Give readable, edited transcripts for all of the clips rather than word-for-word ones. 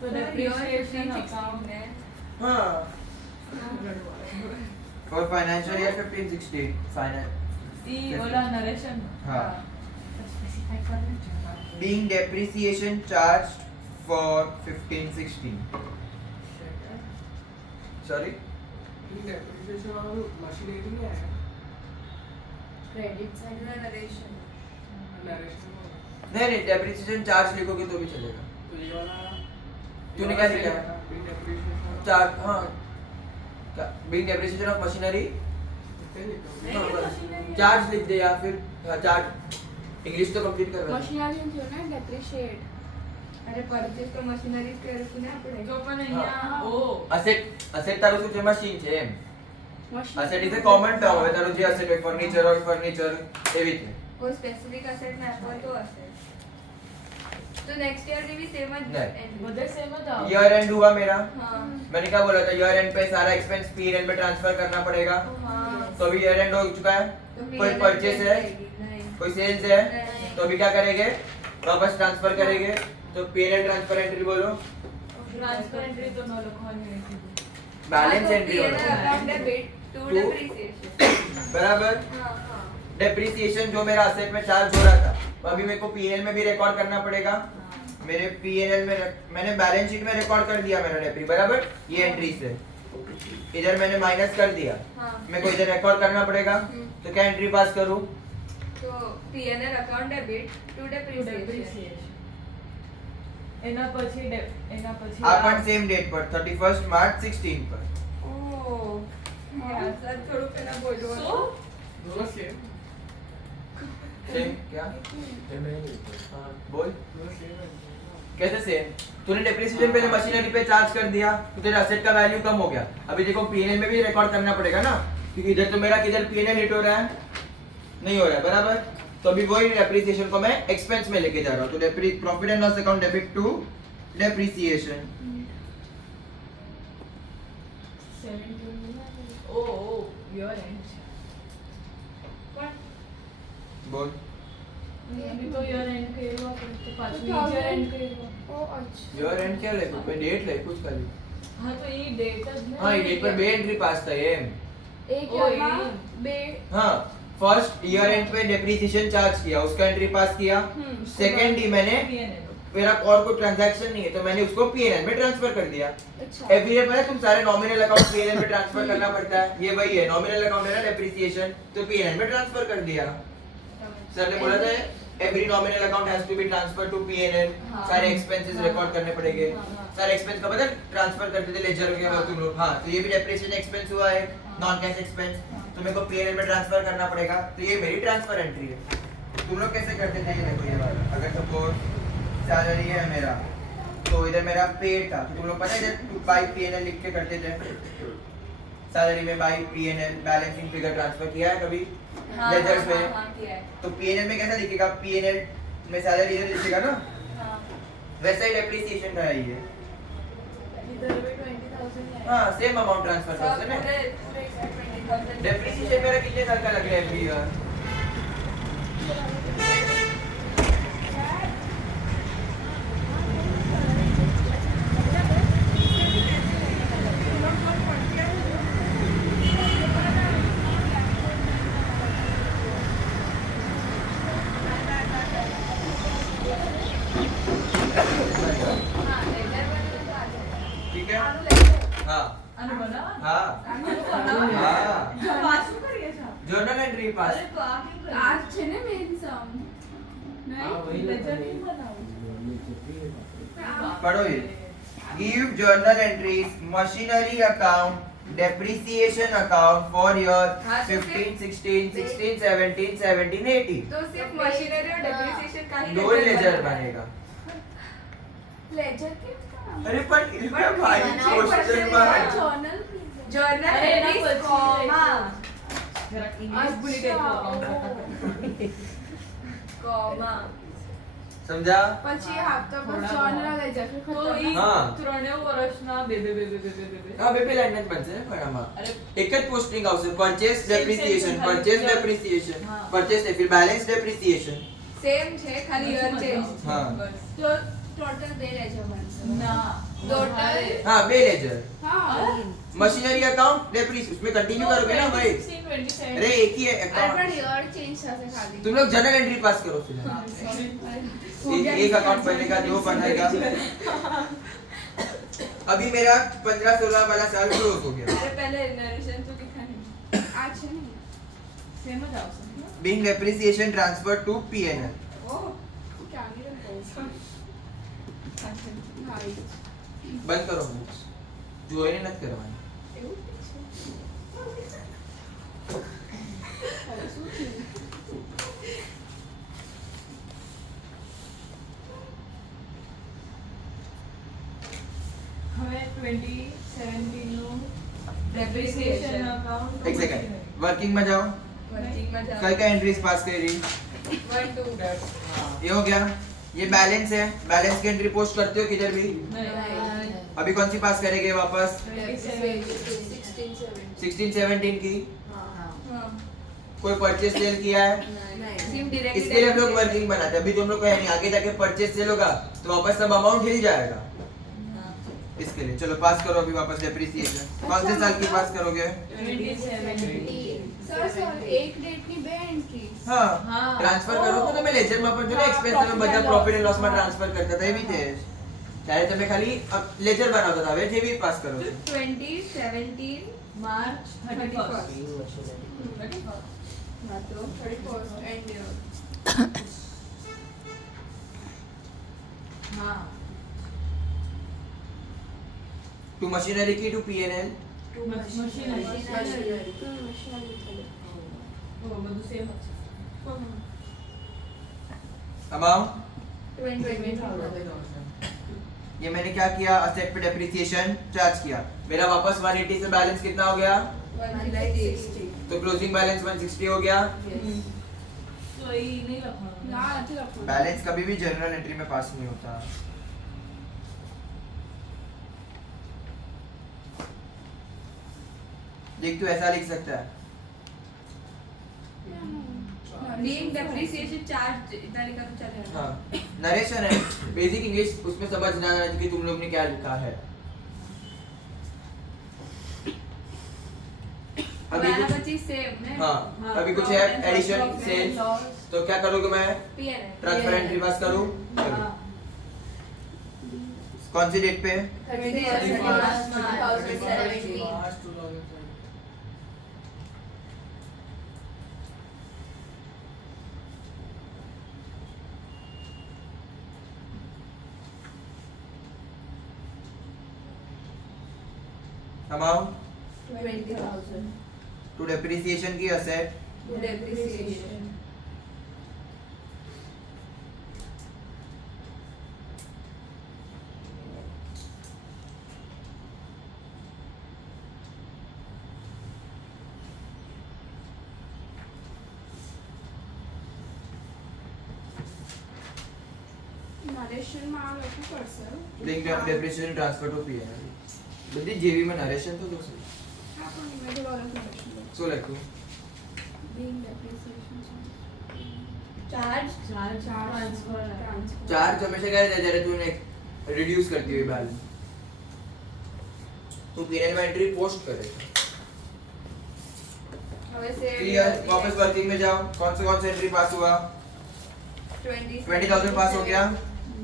तो depreciation account है. हाँ for financial year 15-16 finance ई वाला narration. हाँ. Specify करना. being depreciation charged for 15-16 sorry depreciation और मशीनरी में है क्रेडिट साइड में Narration. नरेशन नहीं नहीं डेप्रिसिएशन चार्ज लिखोगे तो भी चलेगा तो ये वाला तूने क्या लिखा है? डेप्रिसिएशन चार्ज हाँ being depreciation of machinery नहीं, machinery. चार्ज लिख दे या फिर चार्ज इंग्लिश तो कंप्लीट कर रहा है मशीनरी जो ना डेप्रिशिएट अरे परचेस तो मशीनरी करશું ને આપણે જો પણ અહીંયા ઓ અસેટ તારું શું છે મશીન છે એમ asset is a common term હવે તારું જે અસેટ હોય ફર્નિચર એવી રીતે કોઈ સ્પેસિફિક અસેટ ના હોય તો હશે तो नेक्स्ट ईयर भी सेम જ नहीं. entry. બધે સેમ જ આવે. ईयर एंड हुआ मेरा हाँ मैंने क्या बोला था ईयर एंड पे सारा एक्सपेंस पीएनएल में ट्रांसफर करना पड़ेगा हाँ तो अभी ईयर एंड हो चुका है तो कोई PNL परचेस है नहीं कोई सेल्स है नहीं. तो अभी क्या करेंगे वापस ट्रांसफर करेंगे तो पीएनएल ट्रांसफर एंट्री बोलो ટ્રાન્સફર એન્ટ્રી તો ન લખવાની હતી. बैलेंस एंट्री PNL बोलो account debit to To- depreciation बराबर हाँ हाँ डेप्रिसिएशन जो मेरा असेट में चार्ज हो रहा था तो अभी मेरे को पीएनएल में भी रिकॉर्ड करना पड़ेगा मेरे पीएनएल में मैंने बैलेंस शीट में रिकॉर्ड कर दिया मेरा डेप्री बराबर ये एंट्री से इधर मैंने माइनस कर दिया हाँ मेरे को इधर रिकॉर्ड करना पड़ेगा तो क्या एंट्री पास करूं तो PNL account debit to depreciation Depreciation. એના પછી એના પછી अपन सेम डेट पर 31 मार्च 16 पर ओह यार सर थोड़ा पहला बोलो So, दोनों सेम सेम क्या हाँ, बोल दोनों सेम है कैसे सेम तूने डेप्रिसिएशन पहले मशीनरी पे चार्ज कर दिया तो तेरा असेट का वैल्यू कम हो गया अभी देखो पीएनएल में भी रिकॉर्ड करना पड़ेगा ना क्योंकि इधर तो मेरा किधर पीएनएल हिट हो रहा है नहीं हो रहा है बराबर तो अभी वही डेप्रिसिएशन को मैं एक्सपेंस में लेके जा रहा हूँ तो profit and loss account debit to depreciation 17 ओ your end. बोल એની તો your end કર્યો તો પાછું તો your end કર્યો. ओ अच्छा योर एंड क्या लिखो मैं डेट लिख कुछ खाली હા તો એ ડેટ જ ને. हाँ ये डेट पर बे एंट्री पास था ये एक ओ, यहाँ ये। बे हाँ फर्स्ट ईयर एंड पे डेप्रिसिएशन चार्ज किया उसका एंट्री पास किया सेकंड ही मैंने PNL. मेरा और कोई ट्रांजैक्शन नहीं है तो मैंने उसको पीएनएल में ट्रांसफर कर दिया अच्छा एवरी ईयर पता है तुम सारे नॉमिनल अकाउंट पीएनएल में ट्रांसफर करना पड़ता है ये वही है नॉमिनल अकाउंट है ना डेप्रिसिएशन तो पीएनएल में ट्रांसफर कर दिया सर ने बोला था every nominal account has to be transfer to PNL हाँ। सारे एक्सपेंसेस हाँ। रिकॉर्ड करने पड़ेंगे हाँ, हाँ। सारे एक्सपेंस का पता ट्रांसफर करते थे लेजर के हाँ। तुम लोग हाँ तो ये भी डेप्रिसिएशन एक्सपेंस हुआ है नॉन कैश एक्सपेंस हाँ। तो मेरे को पीएनएल में ट्रांसफर करना पड़ेगा तो ये मेरी ट्रांसफर एंट्री है तुम लोग कैसे करते थे ये देखो ये वाला अगर सपोज सैलरी है मेरा तो इधर मेरा पेड था तो तुम लोग पता है इधर बाय पीएनएल लिख के करते थे सैलरी में by PNL balancing figure transfer किया है कभी हाँ लेजर्स में हाँ किया है तो पीएनएल में कैसा लिखेगा पीएनएल में सैलरी इधर लिखेगा ना हाँ वैसा ही डेप्रिसिएशन का है ये इधर भी 20,000 है. हाँ सेम अमाउंट ट्रांसफर सब करते हैं पूरे पूरे 20,000 डेप्रिसिएशन मेरा कितने साल का लग रहा है एवरी ईयर हाँ लेजर वाले तो आ जाए ठीक है हाँ આનું બનાવવાનું? हाँ આનું બનાવવાનું? हाँ જો પાછું કરીએ છે. जर्नल एंट्री पास અરે તો આ કેમ કરીએ? आज छे ने मेन सम हाँ, वही લેજર लगा નહીં બનાવવું. पढ़ो ये give journal entries machinery account depreciation account for year हाँ, तो 15 16 16 17 17 18 तो सिर्फ मशीनरी और डेप्रिसिएशन का ही दो लेजर बनेगा लेजर के अरे पर इसमें भाई क्वेश्चन मार्क जर्नल जर्नल અરે એના एंट्रीज પછી कॉमा જરાક ઇંગ્લિશ ભૂલી ગઈ તો कॉमा समझा પછી હપ્તા પર થોડા જર્નલ લેજર તો ઈ હા. ત્રણેય વર્ષના બે બે બે બે બે બે બે બે. હા બે બે લાઈન જ બનશે ને પણ આમાં અરે એક જ પોસ્ટિંગ આવશે purchase Same, depreciation same, purchase same. Depreciation હા. પરચેસ फिर बैलेंस डेप्रिसिएशन सेम छे खाली ईयर चेंज हाँ. બસ. તો ટોટલ બે લેજર બનશે ના टोटल हाँ बे लेजर हाँ मशीनरी अकाउंट डेप्रिस उसमें कंटिन्यू करोगे ना भाई 26, 27. अरे एक ही है अरे अकाउंट पर ईयर चेंज था से खाली तुम लोग जनरल एंट्री पास करो फिर एक अकाउंट बनेगा जो बनेगा अभी मेरा 15-16 वाला साल क्लोज हो गया अरे पहले नरेशन तो लिखा नहीं अच्छा नहीं Same as ours, ना? being depreciation transferred to P&L ओह क्या नहीं रखा नाइस बंद करो बुक्स जो है नहीं करवानी हमें 2017 નું depreciation account एक सेकंड वर्किंग में जाओ वर्किंग में जाओ कल का एंट्रीज पास करी 1 2 ये हो गया ये बैलेंस है बैलेंस की एंट्री पोस्ट करते हो किधर भी नहीं अभी कौन सी पास करेंगे वापस 16-17 की हां कोई परचेस सेल किया है नहीं सिम डायरेक्ट इसके लिए हम लोग वर्किंग बनाते हैं अभी तुम लोग को है नहीं आगे जाके परचेस सेल होगा तो वापस सब अमाउंट हिल जाएगा इसके लिए चलो पास करो अभी वापस डेप्रिसिएशन कौन से साल की पास करोगे 2017 सर एक डेट ની બે એન્ટ્રી हाँ हाँ। ट्रांसफर करो तो તમે લેજર માં પણ જો એક્સપેન્સ में બધા प्रॉफिट एंड लॉस में ट्रांसफर करता था ये भी थे ત્યારે તમે ખાલી લેજર બનાવતા હતા હવે જેવી પાસ કરો છો 2017 March 31st 31st હા તો 31st એન્ડ हाँ टू मशीनरी की टू पीएनएल machinery મશીનરી वो બધું same જ છે अमाउंट 20,000 ये मैंने क्या किया असेट पे डेप्रिसिएशन चार्ज किया मेरा वापस 180 से बैलेंस कितना हो गया 160 तो क्लोजिंग बैलेंस 160 हो गया तो ये नहीं લખવાનું ના નથી લખવાનું बैलेंस कभी भी जनरल एंट्री में पास नहीं होता देख तू ऐसा लिख सकता है being depreciation charge इतना लिखा तो चलेगा हाँ नरेशन है बेसिक इंग्लिश उसमें समझ ना आना चाहिए कि तुम लोग ने क्या लिखा है अभी वाला कुछ 25 सेम है हाँ अभी कुछ है एडिशन सेल तो क्या करोगे मैं पीएनएल ट्रांसफर एंट्री पास करूं चलो हाँ कौन सी डेट पे 31st March 2017 March 2017 amount 20,000 to depreciation की असेट depreciation નરેશન માં આ લખવું પડશે link depreciation transfer to PNL बધી જેવી માં નરેશન તો દોસ્ત હા પણ મેં થોડો અલગ નરેશન લખ્યું શું લખ્યું being depreciation charge transfer charge हमेशा क्या रहता है जरा तूने रिड्यूस करती हुई बैलेंस तू पीएनएल में एंट्री पोस्ट करेगा हमें से क्लियर वापस वर्किंग में जाओ कौन सा एंट्री पास हुआ 20,000 पास हो गया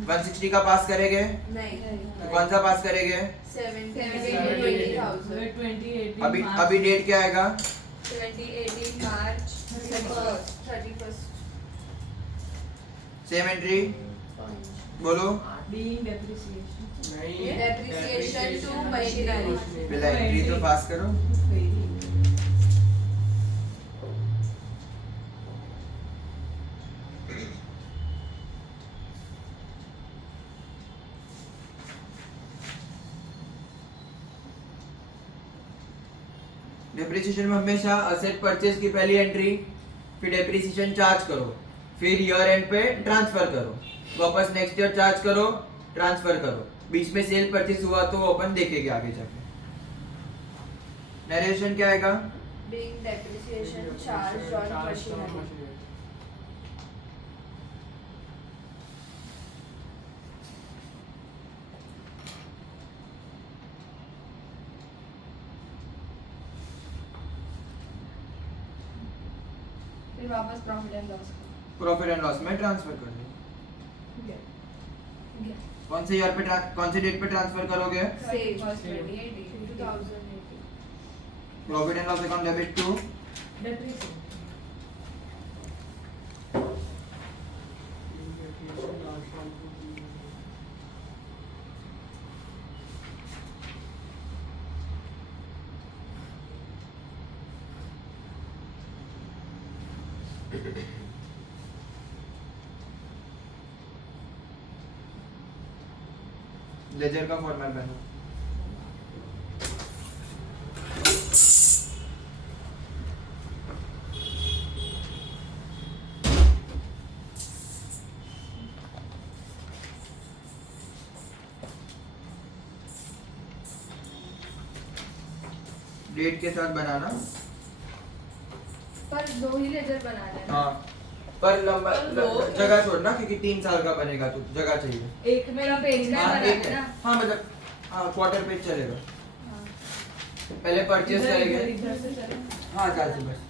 160 का पास करेंगे नहीं तो कौन सा पास करेंगे 20,000 अभी अभी डेट क्या आएगा 2018 March 31st सेम एंट्री बोलो being depreciation depreciation to machinery पहला एंट्री तो पास करो डेप्रिसिएशन में हमेशा असेट परचेज की पहली एंट्री फिर डेप्रिसिएशन चार्ज करो फिर ईयर एंड पे ट्रांसफर करो वापस नेक्स्ट ईयर चार्ज करो ट्रांसफर करो बीच में सेल परचेज हुआ तो वो अपन देखेंगे आगे जाके नरेशन क्या आएगा being depreciation charge on machinery वापस profit and loss profit and loss में ट्रांसफर कर दो। कौन से ईयर पे कौन से डेट पे ट्रांसफर करोगे? सेव first 28 2080 profit and loss account debit to depreciation ledger का फॉर्मेट बना। डेट के साथ बनाना। पर दो ही लेजर बनाने हैं। हाँ पर लंबा पर दो- जगह छोड़ना क्योंकि 3 साल का बनेगा तो जगह चाहिए। एक में पूरा पेज का हाँ, बनाना एक है है। ना। हाँ मतलब हाँ क्वार्टर पेज चलेगा। हाँ। पहले परचेज इधर करेंगे। इधर से चले हाँ चाल से बस।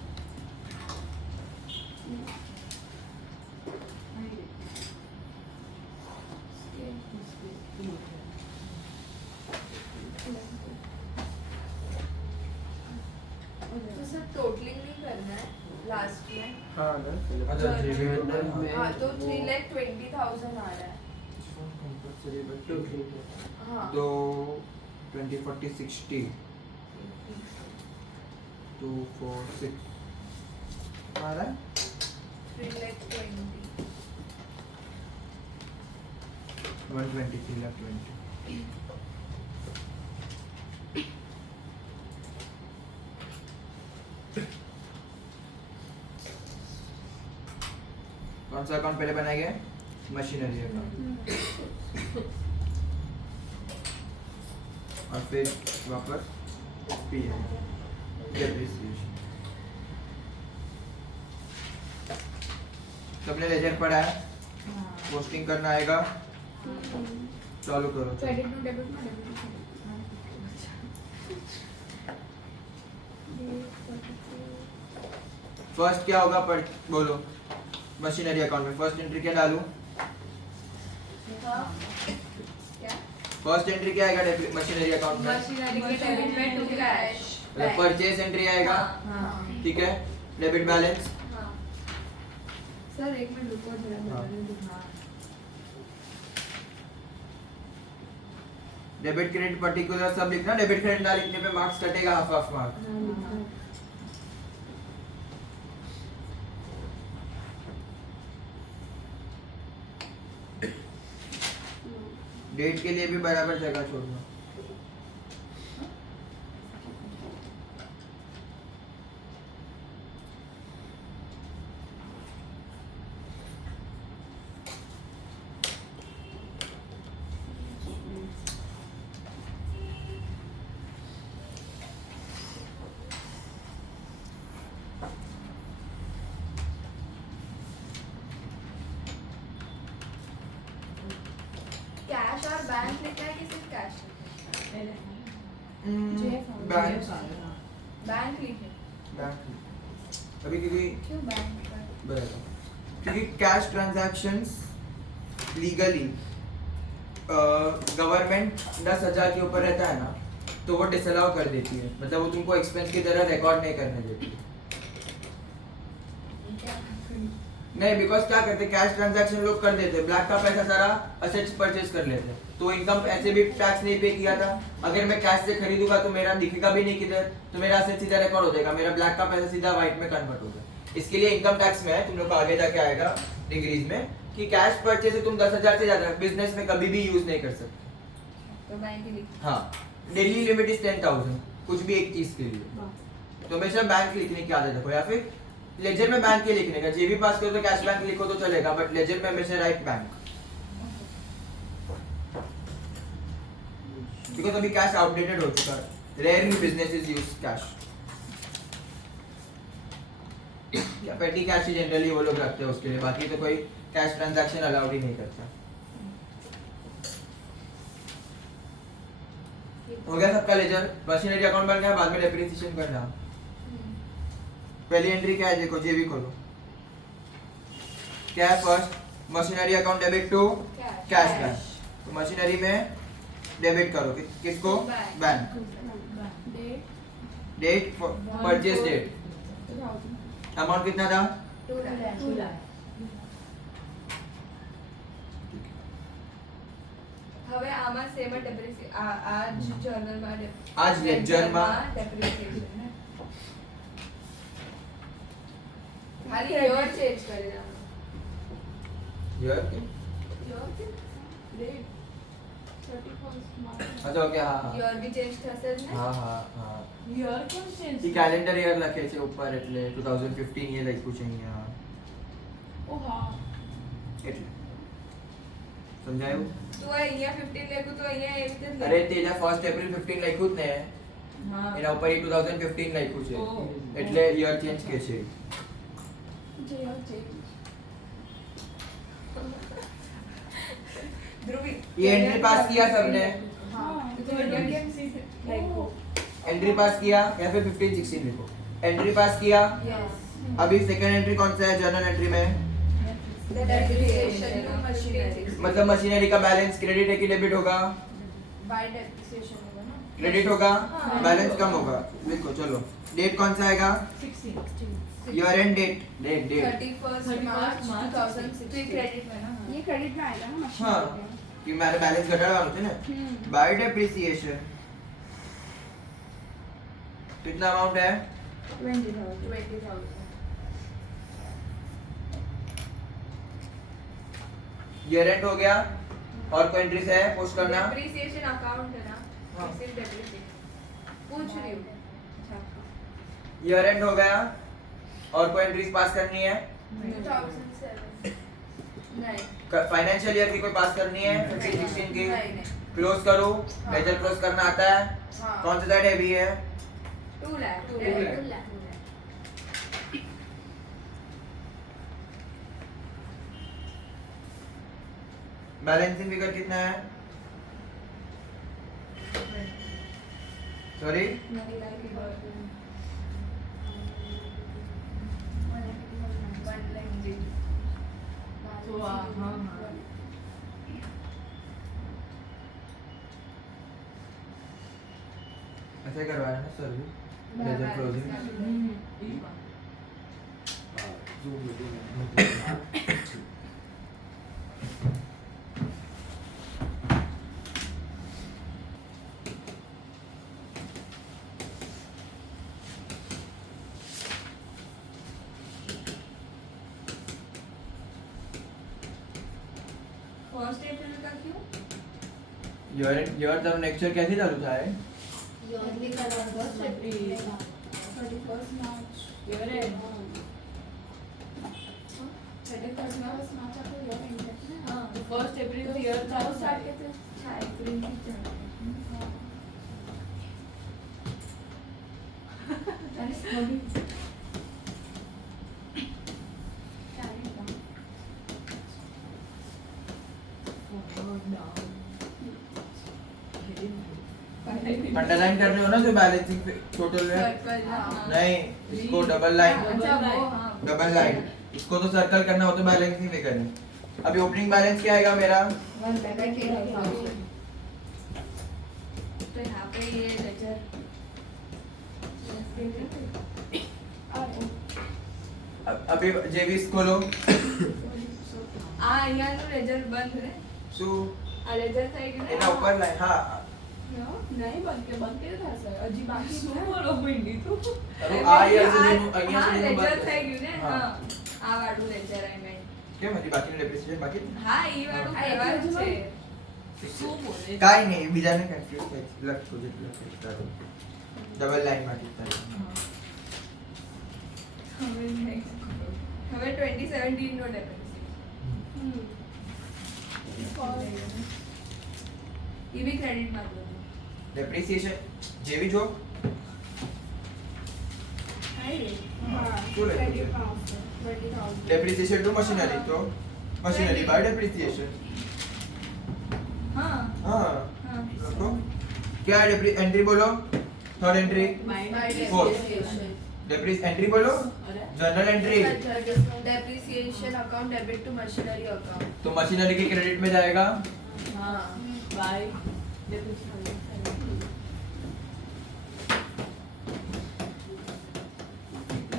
तो सर टोटलिंग नहीं करना है लास्ट में। हाँ अच्छा, JV हाँ तो 3,20,000 आ रहा है। हाँ तो 20 40 60 2 4 6 आ रहा है 3,20,000 123 लाख 20। कौन सा अकाउंट पहले बनाया गया है? Machinery account. और फिर वापस पीएम डेप्रिसिएशन। सबने लेजर पढ़ा है? पोस्टिंग करना आएगा। चालू करो। क्रेडिट टू डेबिट में डेबिट फर्स्ट क्या होगा पढ़ बोलो। मशीनरी अकाउंट में फर्स्ट एंट्री क्या डालूं? क्या फर्स्ट एंट्री क्या आएगा मशीनरी अकाउंट में? मशीनरी के डेबिट में टू कैश। परचेज एंट्री आएगा। हाँ ठीक है। Debit balance. हाँ सर एक मिनट रुको जरा हाँ। हाँ डेबिट क्रेडिट पर्टिकुलर सब लिखना। डेबिट क्रेडिट ना लिखने पे मार्क्स कटेगा हाफ मार्क। डेट के लिए भी बराबर जगह छोड़ना। कैश और बैंक लिखना है कि सिर्फ कैश बैंक बैंक लिखे बैंक अभी क्योंकि क्यों बैंक पर बराबर क्योंकि कैश ट्रांजैक्शंस लीगली गवर्नमेंट 10,000 के ऊपर रहता है ना तो वो डिसअलाउ कर देती है। मतलब वो तुमको एक्सपेंस की तरह रिकॉर्ड नहीं करने देती। नहीं बिकॉज क्या करते कैश ट्रांजैक्शन लोग कर देते, ब्लैक का पैसा सारा असेट्स परचेज कर लेते, तो इनकम ऐसे भी टैक्स नहीं पे किया था। अगर मैं कैश से खरीदूंगा तो मेरा दिखेगा भी नहीं किधर, तो मेरा असेट सीधा रिकॉर्ड हो जाएगा, मेरा ब्लैक का पैसा सीधा व्हाइट में कन्वर्ट होगा। इसके लिए इनकम टैक्स में है, तुम लोग को आगे जाके आएगा डिग्रीज में कि कैश परचेज से तुम 10,000 से ज्यादा बिजनेस में कभी भी यूज नहीं कर सकते। तो बैंक ही लिखे। हाँ डेली लिमिट इज 10,000 कुछ भी एक चीज के लिए। तो हमेशा बैंक लिखने की आदत रखो, या फिर लेजर में बैंक के लिखने का। जेबी पास करो तो कैश बैंक लिखो तो चलेगा, बट लेजर में हमेशा राइट बैंक, बिकॉज अभी कैश आउटडेटेड हो चुका है। Rarely businesses use cash. या पेटी कैश ही जनरली वो लोग रखते हैं उसके लिए, बाकी तो कोई कैश ट्रांजैक्शन अलाउड ही नहीं करता। हो गया सबका लेजर। मशीनरी अकाउंट बन गया, बाद में डेप्रिसिएशन करना। पहली एंट्री क्या है देखो, जेबी खोलो। क्या है first? Machinery account debit to cash bank. तो मशीनरी में डेबिट करो किसको? Bank. Bank. Date purchase date 2000 amount कितना था? 2 लाख। 2 लाख હવે આમાં સેમ ડેપ્રિસિએશન આજ જર્નલમાં आज लेक्चરમાં ડેપ્રિસિએશન ને ખાલી યર ચેન્જ કરી દેવાનું ईयर डेट 31st मार्च अच्छा ओके हाँ हाँ યર બી ચેન્જ થશે જ ને हाँ हाँ हाँ યર કોણ ચેન્જ ઈ કેલેન્ડર યર લખે છે ઉપર એટલે 2015 એ લખ્યું છે અહીંયા ઓ હા એટલે સમજાયું? તું અહીંયા 15 લેખું તો અહીંયા એવી રીતે જ અરે લેખું. તેના 1st એપ્રિલ 15 લખ્યું જ ને હા એના ઉપર ઈ 2015 લખ્યું છે ઓહ. એટલે યર ચેન્જ કે છે जे चेंज ધ્રુવી ये एंट्री पास किया सबने? हां તો અહીંયા કેમ લખ્યું एंट्री पास किया या फिर 15 16 लिखो एंट्री पास किया યસ अभी सेकंड एंट्री कौन सा है जर्नल एंट्री में? डेप्रिसिएशन નો મશીનરી मतलब मशीनरी का बैलेंस क्रेडिट है कि डेबिट होगा? बाय डेप्रिसिएशन होगा ना क्रेडिट होगा हाँ। बैलेंस कम होगा लिखो चलो डेट कौन सा आएगा? 16 year end date date date 31 March 2006 તો એ ક્રેડિટ માં ના ये क्रेडिट में आएगा ना मशीन हाँ कि मारे बैलेंस घटाड़વાનું છે ને बाय डेप्रिसिएशन कितना अमाउंट है? 20000 ईयर एंड हो गया और कोई एंट्रीज है पोस्ट करना? डेप्रिसिएशन अकाउंट है ना हाँ। सिर्फ डेप्रिसिएशन पूछ रही हूँ अच्छा ईयर एंड हो गया और कोई एंट्रीज पास करनी है? 2007 नहीं फाइनेंशियल ईयर की कोई पास करनी है 15 16 की? नहीं नहीं क्लोज करो हाँ। लेजर क्लोज करना आता है? हाँ कौन सा साइड हैवी है? 2 लाख 2 लाख बैलेंसिंग फिगर कितना है? सॉरी मेरी लाइफ की बात है 1 लाख जी तो हाँ हाँ ऐसे ही करवाना है sir ledger closing first April का क्यों યર તારો લેક્ચર ક્યાંથી ચાલુ થાય? 31st March year and 31st मार्च आपको ईयर एंड है ना હા તો 1st એપ્રિલ થી યર ચાલુ स्टार्ट થાય करते हैं अच्छा अप्रैल की चालू अरे सॉरी क्या है काम अंडरलाइन करने हो ना जो बैलेंसिंग टोटल में? सर्कल हाँ नहीं इसको डबल लाइन अच्छा वो हाँ डबल लाइन इसको तो सर्कल करना हो तो बैलेंसिंग में करनी। अभी ओपनिंग बैलेंस क्या आएगा मेरा? 1 लाख 80,000 तो यहाँ पे ये लेजर अभी जेवीस खोलो આ અહીંયાનું લેજર બંધ રે શું આ લેજર થઈ ગયું એના ઉપર લાઈન હા नहीं बन के था सर अजीब बाकी શું બોલો ભીંડી તું હવે આ યર સુધીનું અહીંયા હા સુધીનું લેજર બંધ. થઈ ગયું ને હા. હા આ વાળું લેજર આઈ મીન કેમ હજી બાકીનું ડેપ્રિસિએશન બાકી જ? હા ઈ વાળું આ કહેવાનું લેજર છે શું બોલે કાઈ નહીં બીજાને કન્ફ્યુઝ થાય છે. લખતું જેટલું લખે તારું ડબલ લાઈન માં તારું હવે next. હવે 2017 નો ડેપ્રિસિએશન ઈ બી ક્રેડિટ માં દો ડેપ્રિસિએશન જેવી જો હાઈ શું લખ્યું છે? 20,000 डेप्रिसिएशन टू मशीनरी तो मशीनरी बाय डेप्रिसिएशन હા हाँ હા रखो क्या है एंट्री बोलो थर्ड एंट्री માઇન્ડ Fourth. डेप्रिस एंट्री बोलो અરે journal entry depreciation account debit to machinery account तो मशीनरी के क्रेडिट में जाएगा हाँ बाय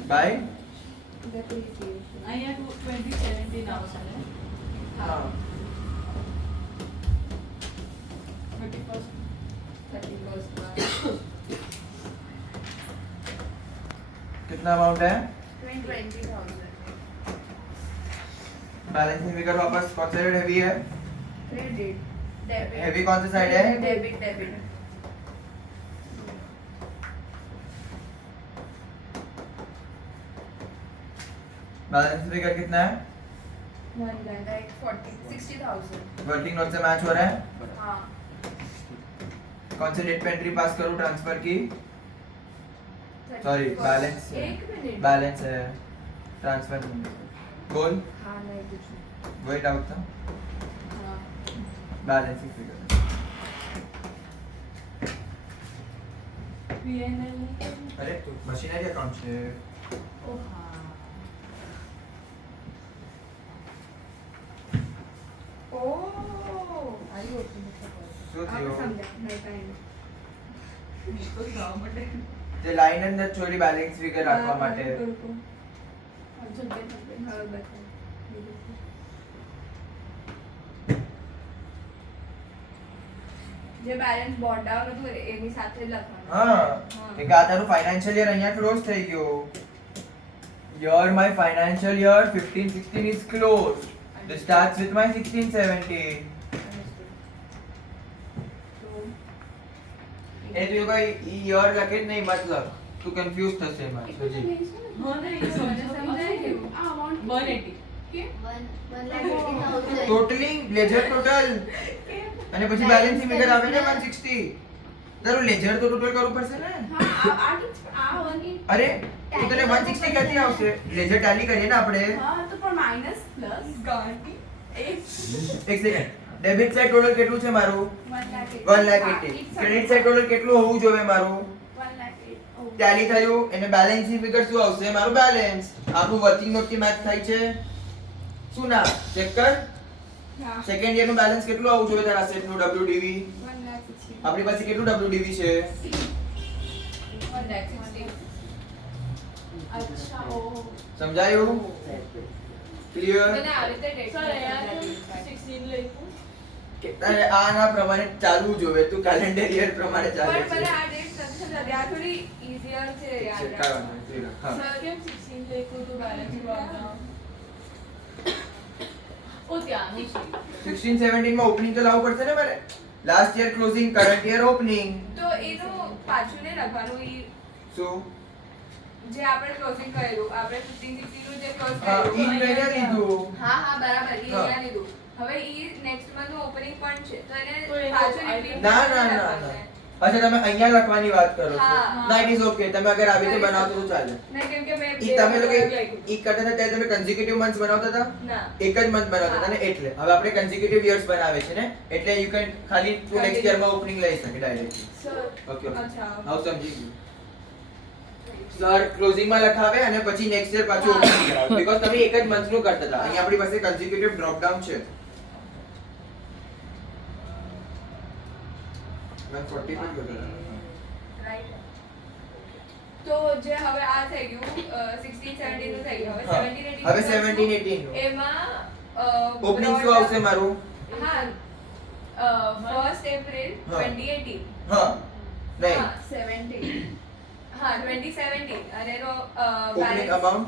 बाय અહીંયા 2017 આવશે ને हाँ 31st 31st कितना अमाउंट है 20,000 बैलेंसिंग फिगर वापस कौन सा साइड हैवी है क्रेडिट डेबिट हैवी कौन सा साइड है डेबिट डेबिट बैलेंसिंग फिगर कितना है 60,000 वर्किंग नोट से मैच हो रहा है हाँ कौन से डेट पे एंट्री पास करूं ट्रांसफर की सॉरी बैलेंस एक मिनट बैलेंस है ट्रांसफर बोल हाँ नहीं कुछ नहीं वही डाउट था हाँ बैलेंसिंग फिगर PNL अरे मशीनरी अकाउंट છે ओ हाँ ओ आई होती है શું आप થયું समझा मैं टाइम इसको जाओ मटे તે લાઈન અંદર છોડી બેલેન્સ ફિગર રાખવા માટે अच्छा बेटा हाँ बता જે બેલેન્સ બોન્ડ આવ નતું એની સાથે જ લખવાનું હા કે આ તારું ફાઇનાન્શિયલ યર અહીંયા ક્લોઝ થઈ ગયો your my financial year 15-16 is closed this starts with my 16-17 એ તું કોઈ યર લખે જ નહીં મતલબ તું કન્ફ્યુઝ થશે એમાં સોજી हाँ नहीं समझाई क्यों? 180 के ટોટલિંગ લેજર ટોટલ અને પછી બેલેન્સિંગ ફિગર આવે ને 160 તારું લેજર તો ટોટલ કરવું પડશે ને અરે તો તને 160 ક્યાંથી આવશે લેજર ટેલી કરીએ ને આપણે माइनस प्लस गांधी એક સેકન્ડ ડેબિટ સાઇડ ટોટલ કેટલું છે મારું 1,80,000 ક્રેડિટ સાઇડ ટોટલ કેટલું હોવું જોઈએ મારું ટેલી થયું એને બેલેન્સિંગ ફિગર શું આવશે મારું બેલેન્સ આપણું વર્કિંગ નોટ થી મેચ થાય છે શું ના ચેક કર સેકન્ડ યર નું બેલેન્સ કેટલું આવવું જોઈએ તારા સેટ નું WDV આપણી પાસે કેટલું WDV છે अच्छा ओ સમજાયું ક્લિયર મને આ રીતે ડેટ सर यार 16 લખું તારે આના પ્રમાણે ચાલવું જોઈએ તું કેલેન્ડર યર પ્રમાણે ચાલે પણ છે મને આ ડેટ નથી સમજાતી આ થોડી ઈઝીયર છે યાદ ચેક કરવાનું છે હા सर કેમ 16 લખું તો બેલેન્સ વાળા ઓ ત્યાંનું છે 16-17 માં ઓપનિંગ તો લાવવું પડશે ને મારે last year closing current year opening તો એનું પાછું ને લખવાનું ઈ શું જે આપણે ક્લોઝિંગ કર્યું આપણે 15-16 નું જે ક્લોઝ હા ઈ કર્યું મેં લીધું હા હા બરાબર ઈ હા. અહીંયા લીધું હવે ઈ નેક્સ્ટ મંથ નું ઓપનિંગ પણ છે તો એને તો એનું પાછું repeat ના ના કરીને ના લખવાનું ના. છે. અચ્છા તમે અહીંયા લખવાની વાત કરો છો હા. ના ઇટ ઇઝ ઓકે તમે અગર આવી રીતે બનાવતો તો ચાલે નહીં કેમ કે મેં ઈ બે તમે લોકો વખત લખ્યું. ઈ કરતા હતા ત્યારે તમે કન્ઝિક્યુટિવ મંથ્સ બનાવતા હતા ના એક જ મંથ બનાવતા હતા ને એટલે હવે આપણે કન્ઝિક્યુટિવ યર્સ બનાવે છે ને એટલે યુ કેન ખાલી તું નેક્સ્ટ યર માં ઓપનિંગ લઈ શકે ડાયરેક્ટલી સર ઓકે અચ્છા હાઉ સમજી ગયું સર ક્લોઝિંગ માં લખાવે અને પછી નેક્સ્ટ યર પાછું ઓપનિંગ કરાવે બીકોઝ તમે એક જ મંથ નું કરતા હતા અહીં આપણી પાસે કન્ઝિક્યુટિવ ડ્રોપ ડાઉન છે 140 પર ગયો રાઈટ તો જે હવે આ થઈ ગયું 16-17 નું થઈ ગયું હા. હવે 17-18 હવે 17-18 નું. એમાં ઓપનિંગ શું આવશે મારું હા 1st એપ્રિલ હા. 2018 હા નહીં હા 17 હા 2017 અને એનો ओपनिंग अमाउंट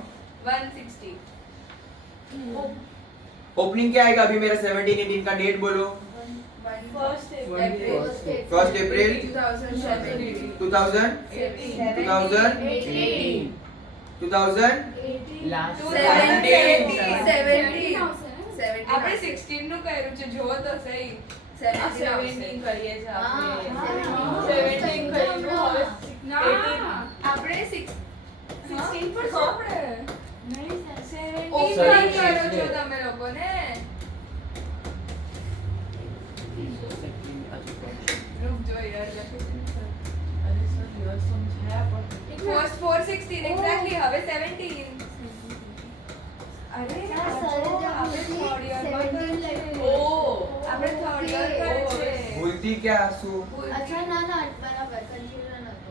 160 ओपनिंग क्या आएगा अभी मेरा 17-18 का डेट बोलो ફર્સ્ટ फर्स्ट अप्रैल 2017 2000 આપણે 16 નું કર્યું છે જો તો સહી 17 17 કરીએ છે આપણે હા. 17 કર્યું હવે ના 18 આપણે 16 પર છો આપણે નહીં 17 ઓપનિંગ કરો છો તમે લોકોને રૂક જો યાર અરે સર યર સમજાયા પણ it was 416 exactly હવે 17 અરે હા, સર, આપણે આપણે third year માં 17 છે. લખ્યું. આપણે third year કરે છે. ભૂલતી क्या आंसू અચ્છા ના ના બરાબર કન્ફ્યુઝન હતો.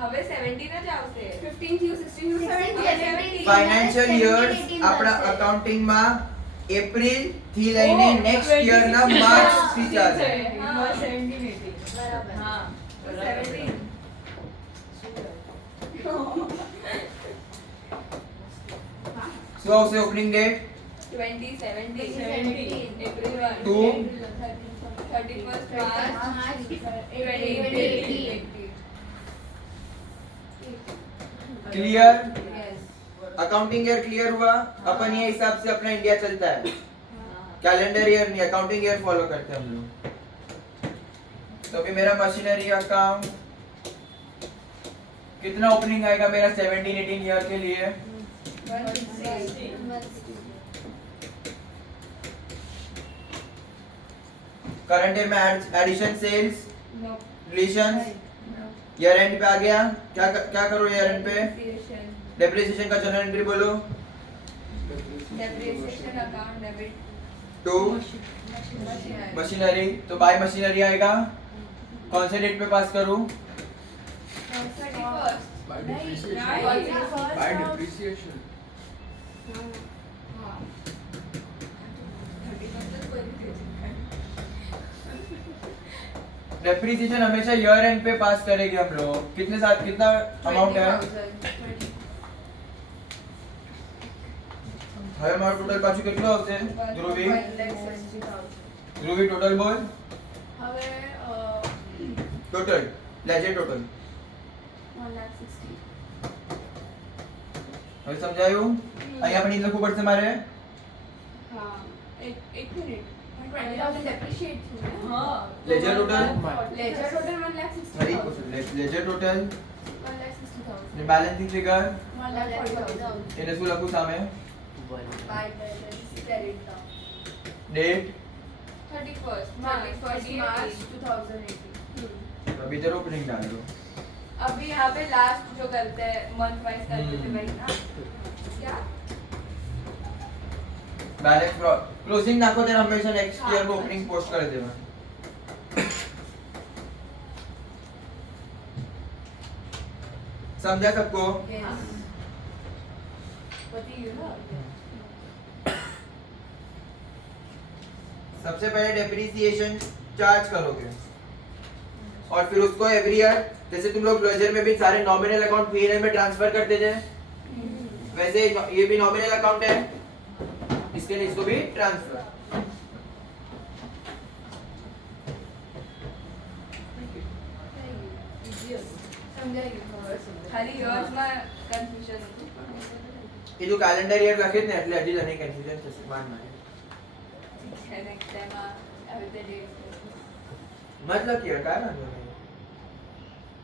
હવે 17 જ આવશે. 15 થયું 16 થયું 17 ફાઇનાન્શિયલ યર્સ આપણા અકાઉન્ટિંગ માં એપ્રિલ થી લઈને નેક્સ્ટ યર ના માર્ચ સુધી ચાલે હા 17 18 બરાબર. હા 17 શું આવશે opening date 2017 April 1 to 31st March March 2018. Clear Yes. Accounting year clear हुआ अपन ये हिसाब से अपना इंडिया चलता है कैलेंडर ईयर नहीं अकाउंटिंग ईयर फॉलो करते हैं हम लोग तो अभी मेरा मशीनरी अकाउंट कितना ओपनिंग आएगा मेरा 17-18 ईयर के लिए 160. करंट ईयर में addition sales No. Deletions year end पे आ गया क्या करो ईयर एंड पे Depreciation. डेप्रिसिएशन का जनरल एंट्री बोलो Depreciation account debit. To Machinery. Machinery तो बाय मशीनरी आएगा कौन से डेट पे पास करूं 31st. By नहीं, depreciation. नहीं. By depreciation. 31st જ કોઈ રીતે છે. डेप्रिसिएशन हमेशा ईयर एंड पे पास करेंगे हम लोग कितने साथ कितना अमाउंट है 20,000. હવે મારો ટોટલ પાછું કેટલું આવશે ધ્રુવી 1,60,000. ધ્રુવી ટોટલ બોલ હવે ટોટલ લેજે ટોટલ 1,60,000. હવે સમજાયું અહીંયા પણ ઈ લખવું પડશે મારે હા એક મિનિટ 20,000 depreciate થયું ને? હા લેજર ટોટલ લેજર ટોટલ ફરી 1,60,000. Ledger total 1,60,000. ને બેલેન્સિંગ ફિગર 1,40,000. એને શું લખું સામે By balance credit down. Date 31st. March 31st March 2018. तो अभी इधर ओपनिंग डाल दो अभी यहाँ पे लास्ट जो करते हैं मंथ वाइज करते थे वही ना क्या बैलेंस क्लोजिंग नाखो तेरा हमेशा नेक्स्ट ईयर में ओपनिंग पोस्ट कर देना समझा सबको yes what do you know सबसे पहले डेप्रिसिएशन चार्ज करोगे और फिर उसको एवरी ईयर जैसे तुम लोग लेजर में भी सारे नॉमिनल अकाउंट पीएनएल में ट्रांसफर करते थे वैसे ये भी नॉमिनल अकाउंट है इसके लिए इसको भी ट्रांसफर સમજાઈ ગયું ખાલી years માં confusion હતું ये जो कैलेंडर ईयर लखे ने એટલે હજી જને કન્ફ્યુઝન થશે માન મારે next time આવી રીતે dates मतलब क्या काय વાંધો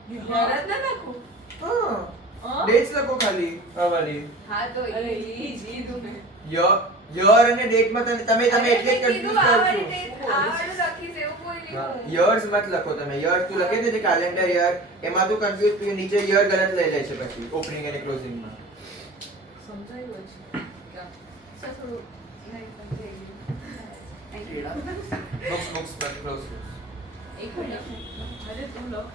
નહીં ભારત ના લખું હા હા ડેટ્સ લખો ખાલી આ વાલી હા તો અરે, ઈ ઈ જ કીધું મેં. યર અને ડેટ માં તમે અરે, એટલે મેં કીધું આ કન્ફ્યુઝ વાળી કરો date, આ વાળું લખીશ એવું કોઈ નહીં છો હોય. યર્સ મત લખો તમે યર્સ તું લખે છે કેલેન્ડર યર એમાં તું કન્ફ્યુઝ તું નીચે યર ગલત લઈ લે છે પછી ઓપનિંગ અને ક્લોઝિંગ માં સમજાયું છે સર, થોડું નહીં સમજાઈ ગયું. બુક્સ પર ક્લોઝ એક મિનિટ અરે તું લખ